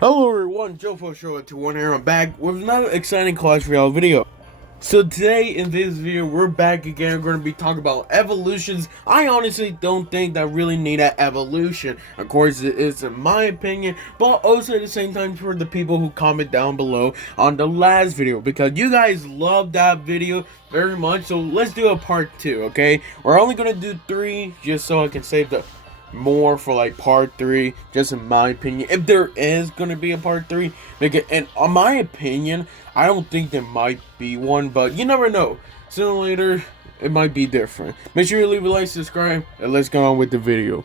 Hello everyone, Jofo Show at 21 here. I'm back with another exciting Clash Royale video. So today in this video, we're back again. We're going to be talking about evolutions. I honestly don't think that really need an evolution. Of course, it is in my opinion, but also at the same time for the people who comment down below on the last video, because you guys love that video very much. So let's do a part 2, okay? We're only going to do 3 just so I can save the more for like part 3, just in my opinion. If there is gonna be a part 3, make it. And on my opinion, I don't think there might be one, but you never know. Sooner or later it might be different. Make sure you leave a like, subscribe, and let's go on with the video.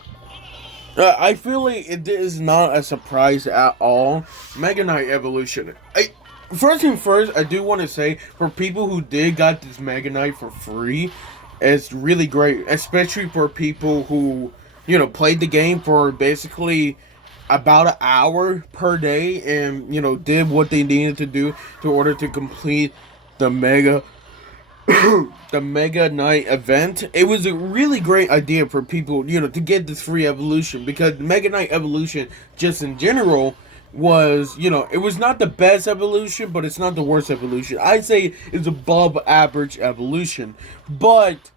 I feel like it is not a surprise at all. Mega Knight evolution. First and first, I do want to say, for people who did got this Mega Knight for free, it's really great, especially for people who, you know, played the game for basically about an hour per day and, you know, did what they needed to do to order to complete the Mega the Mega Knight event. It was a really great idea for people, you know, to get this free evolution, because Mega Knight evolution just in general was, you know, it was not the best evolution, but it's not the worst evolution. I'd say it's above average evolution, but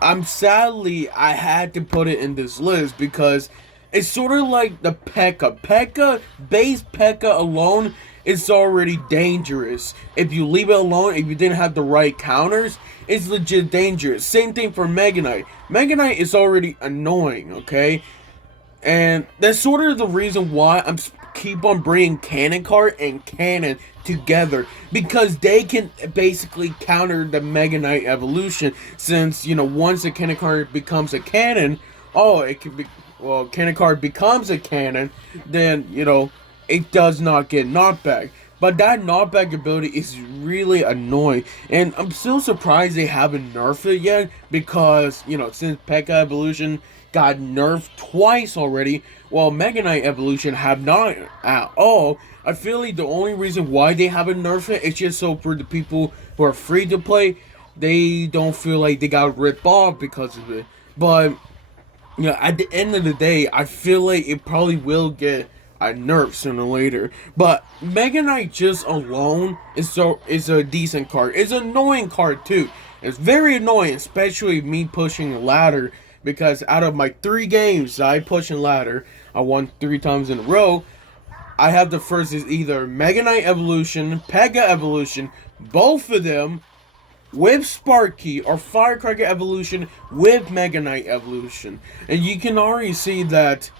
I had to put it in this list because it's sort of like the P.E.K.K.A. Base P.E.K.K.A. alone is already dangerous. If you leave it alone, if you didn't have the right counters, it's legit dangerous. Same thing for Mega Knight. Mega Knight is already annoying, okay? And that's sort of the reason why I'm keep on bringing Cannon Card and Cannon together, because they can basically counter the Mega Knight evolution. Since, you know, once a Cannon Card becomes a cannon, oh, it can be, well, Cannon Card becomes a cannon, then, you know, it does not get knockback. But that knockback ability is really annoying, and I'm still surprised they haven't nerfed it yet, because, you know, since P.E.K.K.A. evolution got nerfed twice already, while Mega Knight evolution have not at all. I feel like the only reason why they haven't nerfed it is just so for the people who are free to play, they don't feel like they got ripped off because of it. But, you know, at the end of the day, I feel like it probably will get a nerf sooner or later. But Mega Knight just alone is a decent card. It's an annoying card too. It's very annoying, especially me pushing a ladder, because out of my 3 games I push in ladder, I won 3 times in a row. I have the first is either Mega Knight evolution, P.E.K.K.A. evolution, both of them with Sparky, or Firecracker evolution with Mega Knight evolution. And you can already see that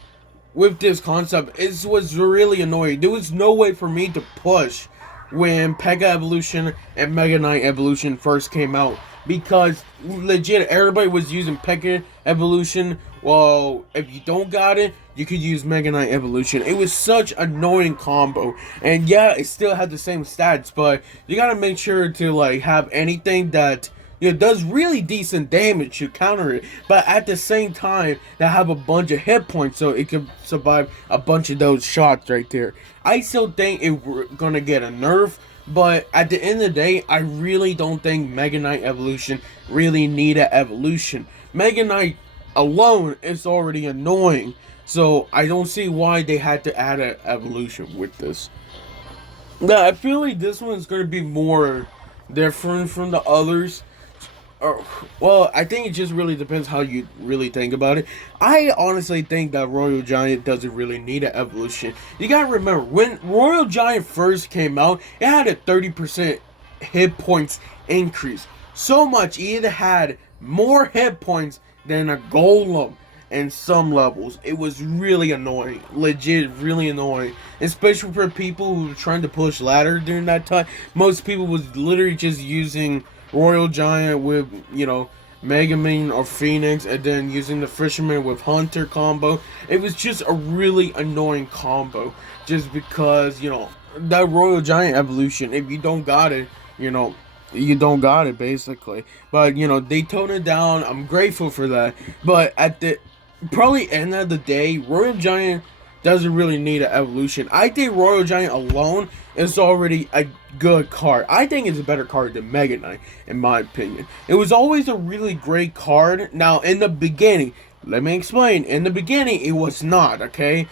with this concept, it was really annoying. There was no way for me to push when P.E.K.K.A. evolution and Mega Knight evolution first came out, because legit everybody was using P.E.K.K.A. evolution. Well, if you don't got it, you could use Mega Knight evolution. It was such an annoying combo, and yeah, it still had the same stats, but you gotta make sure to like have anything that, you know, does really decent damage to counter it, but at the same time that have a bunch of hit points so it can survive a bunch of those shots right there. I still think we're gonna get a nerf, but at the end of the day, I really don't think Mega Knight evolution really need an evolution. Mega Knight alone is already annoying, so I don't see why they had to add an evolution with this. Now, I feel like this one's gonna be more different from the others. Or, well, I think it just really depends how you really think about it. I honestly think that Royal Giant doesn't really need an evolution. You gotta remember, when Royal Giant first came out, it had a 30% hit points increase. So much, it had more hit points than a golem in some levels. It was really annoying. Legit, really annoying. Especially for people who were trying to push ladder during that time. Most people was literally just using Royal Giant with, you know, Megaman or Phoenix, and then using the Fisherman with Hunter combo. It was just a really annoying combo, just because, you know, that Royal Giant evolution, if you don't got it, you know, you don't got it basically. But, you know, they toned it down. I'm grateful for that. But at the probably end of the day, Royal Giant doesn't really need an evolution. I think Royal Giant alone is already a good card. I think it's a better card than Mega Knight, in my opinion. It was always a really great card. Now, in the beginning, let me explain. In the beginning, it was not, okay?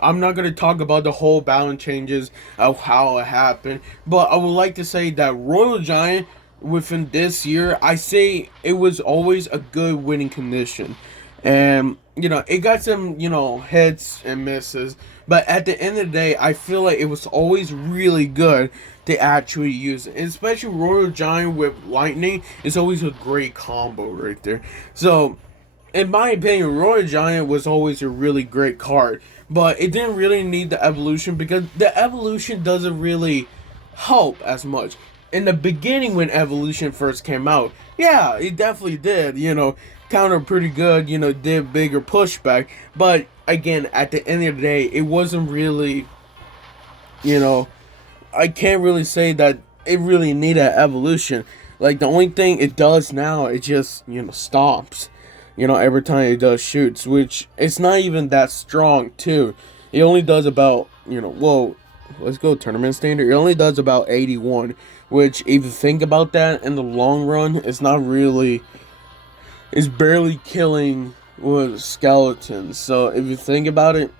I'm not gonna talk about the whole balance changes of how it happened, but I would like to say that Royal Giant within this year, I say it was always a good winning condition, and it got some hits and misses, but at the end of the day, I feel like it was always really good to actually use it, and especially Royal Giant with Lightning is always a great combo right there. So in my opinion, Royal Giant was always a really great card, but it didn't really need the evolution because the evolution doesn't really help as much. In the beginning, when evolution first came out, yeah, it definitely did, counter pretty good, did bigger pushback, but again, at the end of the day, it wasn't really, you know, I can't really say that it really needed evolution. Like the only thing it does now, it just stomps. Every time it does shoots, which it's not even that strong too. It only does about well, let's go tournament standard. It only does about 81, which if you think about that in the long run, it's not really. It's barely killing with skeletons. So if you think about it,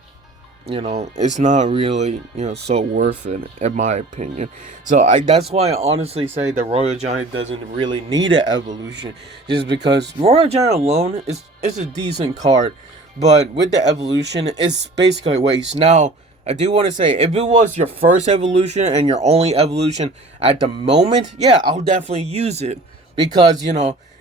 it's not really, so worth it, in my opinion. So that's why I honestly say the Royal Giant doesn't really need an evolution, just because Royal Giant alone is a decent card, but with the evolution, it's basically a waste. Now, I do want to say, if it was your first evolution and your only evolution at the moment, yeah, I'll definitely use it, because,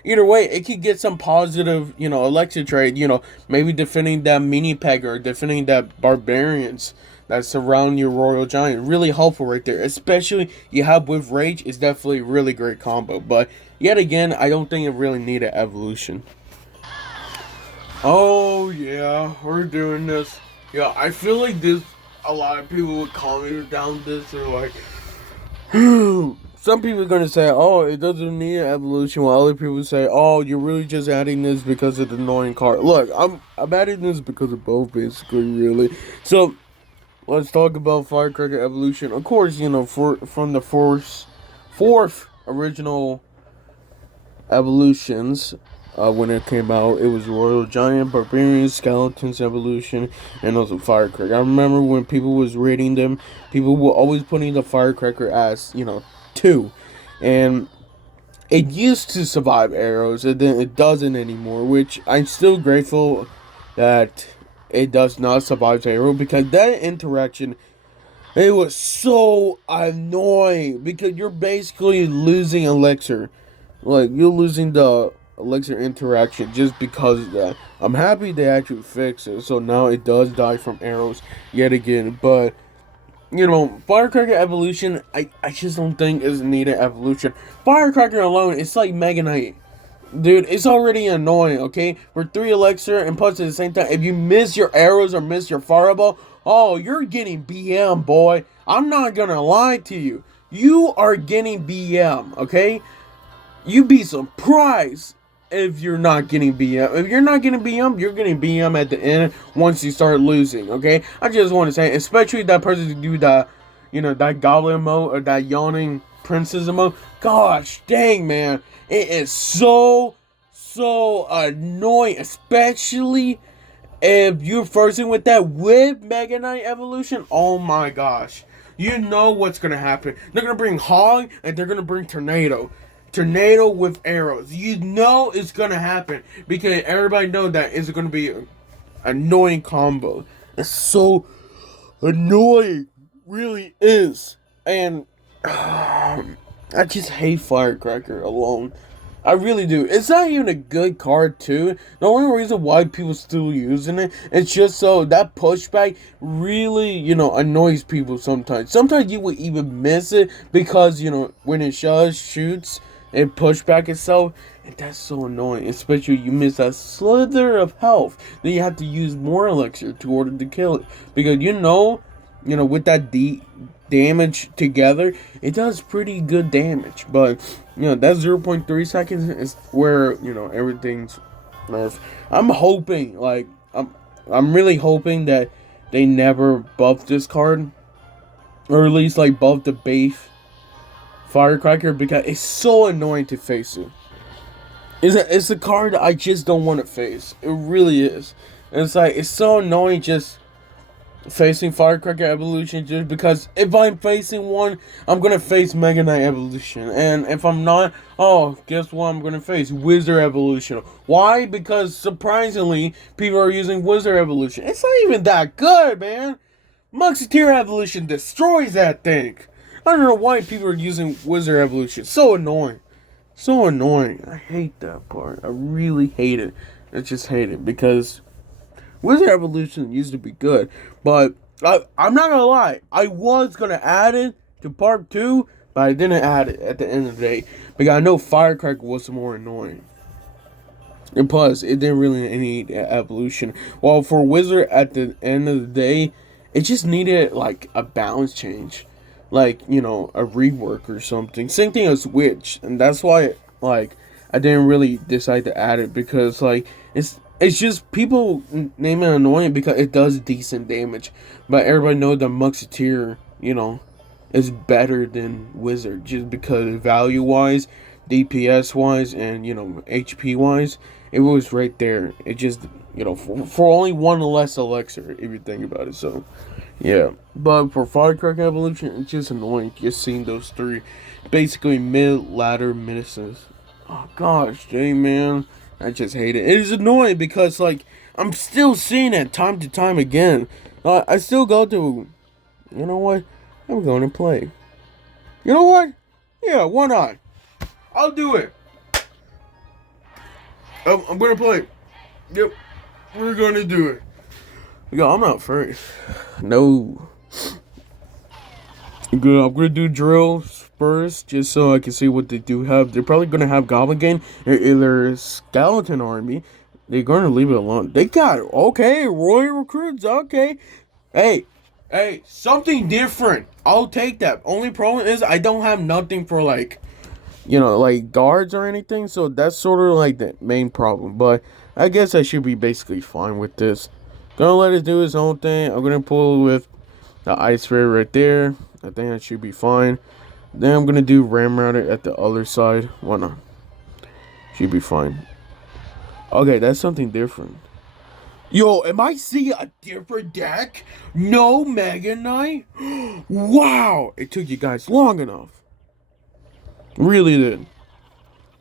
either way, it could get some positive, election trade, maybe defending that mini peg or defending that barbarians that surround your Royal Giant. Really helpful right there. Especially you have with Rage, it's definitely a really great combo. But yet again, I don't think it really needed evolution. Oh yeah, we're doing this. Yeah, I feel like this, a lot of people would comment down this. They're like, some people are gonna say, "Oh, it doesn't need an evolution," while other people say, "Oh, you're really just adding this because of the annoying card." Look, I'm adding this because of both, basically, really. So let's talk about Firecracker evolution. Of course, from the fourth original evolutions. When it came out, it was Royal Giant, Barbarian, Skeletons Evolution, and also Firecracker. I remember when people was rating them, people were always putting the Firecracker as, 2. And it used to survive arrows, and then it doesn't anymore, which I'm still grateful that it does not survive arrow, because that interaction, it was so annoying, because you're basically losing elixir. Like, you're losing the elixir interaction just because of that. I'm happy they actually fixed it, so now it does die from arrows yet again. But Firecracker evolution, I just don't think is needed evolution. Firecracker alone, it's like Mega Knight. Dude, it's already annoying, okay? For 3 elixir and plus at the same time, if you miss your arrows or miss your fireball, oh, you're getting BM, boy. I'm not gonna lie to you. You are getting BM, okay? You'd be surprised if you're not getting BM. If you're not getting BM, you're getting BM at the end once you start losing, okay? I just want to say, especially that person to do that, that goblin mode or that yawning princess mode. Gosh dang, man. It is so annoying, especially if you're firsting with that with Mega Knight evolution. Oh my gosh. You know what's going to happen. They're going to bring Hog and they're going to bring Tornado. Tornado with arrows. You know it's gonna happen because everybody know that it's gonna be an annoying combo. It's so annoying, really is. And I just hate Firecracker alone. I really do. It's not even a good card too. The only reason why people still using it, it's just so that pushback really, annoys people sometimes. Sometimes you would even miss it because, when it shoots and push back itself, and that's so annoying. Especially you miss that slither of health, then you have to use more elixir to order to kill it, because with that damage together, it does pretty good damage. But that 0.3 seconds is where everything's nerfed. I'm hoping, I'm really hoping that they never buff this card, or at least buff the base Firecracker, because it's so annoying to face it. It's a card I just don't want to face. It really is. And it's so annoying just facing Firecracker evolution, just because if I'm facing one, I'm gonna face Mega Knight evolution, and if I'm not, oh, guess what? I'm gonna face Wizard evolution. Why? Because surprisingly, people are using Wizard evolution. It's not even that good, man. Musketeer evolution destroys that thing. I don't know why people are using Wizard evolution. So annoying. So annoying. I hate that part. I really hate it. I just hate it because Wizard Evolution used to be good, but I'm not gonna lie. I was gonna add it to part 2, but I didn't add it at the end of the day because I know Firecracker was more annoying. And plus, it didn't really need evolution. Well, for Wizard, at the end of the day, it just needed like a balance change, like a rework or something. Same thing as Witch, and that's why like I didn't really decide to add it because like it's just people name it annoying because it does decent damage, but everybody knows that Musketeer, is better than Wizard just because value wise, DPS wise, and HP wise, it was right there. It just for only one less elixir if you think about it. So yeah, but for Firecracker evolution, it's just annoying just seeing those three basically mid ladder menaces. Oh gosh, Jay, man, I just hate it. It is annoying because like I'm still seeing it time to time again. I still go to, you know what? I'm going to play. You know what? Yeah, why not? I'll do it. I'm gonna play. Yep, we're gonna do it. Yo, I'm not first. No. Good. I'm gonna do drills first, just so I can see what they do have. They're probably gonna have Goblin Gang or either Skeleton Army. They're gonna leave it alone. They got it. Okay, Royal Recruits. Okay. Hey, something different. I'll take that. Only problem is I don't have nothing for like like guards or anything. So that's sort of like the main problem. But I guess I should be basically fine with this. Gonna let it do his own thing. I'm gonna pull with the Ice Ray right there. I think that should be fine. Then I'm gonna do Ram Router at the other side. Why not? Should be fine. Okay, that's something different. Yo, am I seeing a different deck? No Mega Knight? Wow! It took you guys long enough. Really did.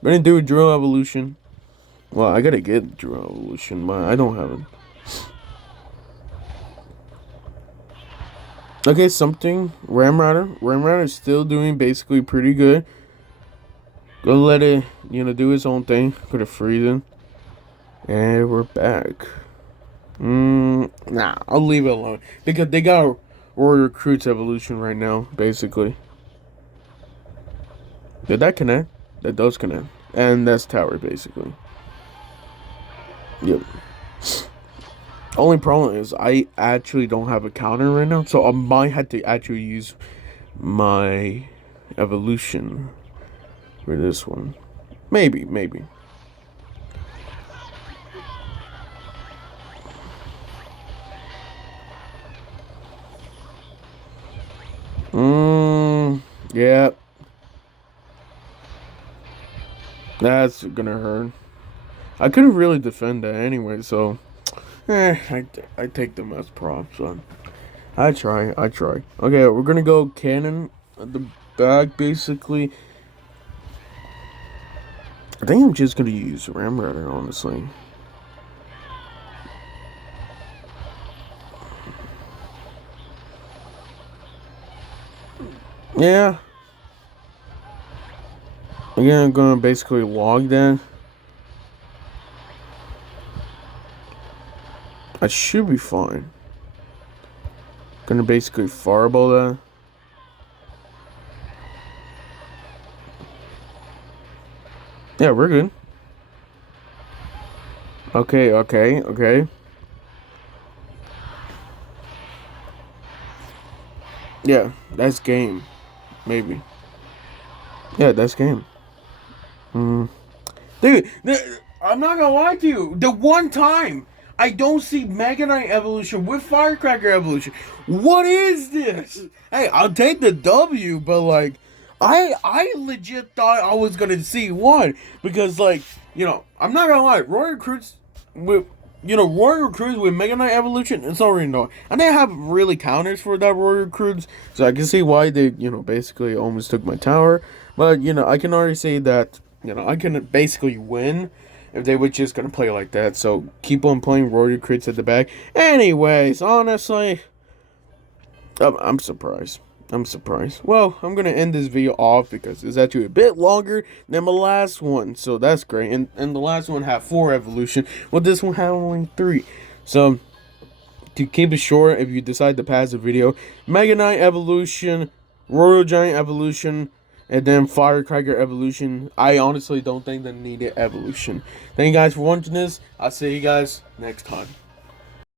Gonna do a Drill Evolution. Well, I gotta get Drill Evolution, but I don't have it. Okay, something. Ram Rider. Ram Rider is still doing basically pretty good. Go let it, do its own thing. Put a freezing. And we're back. Nah, I'll leave it alone. Because they got Warrior Recruits Evolution right now, basically. Did that connect? That does connect. And that's Tower, basically. Yep. Only problem is I actually don't have a counter right now, so I might have to actually use my evolution for this one. Maybe. Yeah. That's gonna hurt. I couldn't really defend that anyway, so I take them as props, son. I try. Okay, we're gonna go cannon at the back, basically. I think I'm just gonna use Ram Rider, honestly. Yeah. Again, I'm gonna basically log that. I should be fine. Gonna basically fireball that. Yeah, we're good. Okay. Yeah, that's game. Maybe. Yeah, that's game. Dude, I'm not gonna lie to you. The one time I don't see Mega Knight Evolution with Firecracker Evolution. What is this? Hey, I'll take the W, but like, I legit thought I was gonna see one because like, I'm not gonna lie, Royal Recruits with Royal Recruits with Mega Knight Evolution, it's already known. I didn't have really counters for that Royal Recruits, so I can see why they, basically almost took my tower. But, I can already say that, I can basically win if they were just going to play like that. So keep on playing Royal Recruits at the back. Anyways, honestly, I'm surprised. I'm surprised. Well, I'm going to end this video off because it's actually a bit longer than my last one. So that's great. And the last one had 4 evolution. Well, this one had only 3. So, to keep it short, if you decide to pass the video, Mega Knight Evolution, Royal Giant Evolution, and then Firecracker Evolution. I honestly don't think they needed Evolution. Thank you guys for watching this. I'll see you guys next time.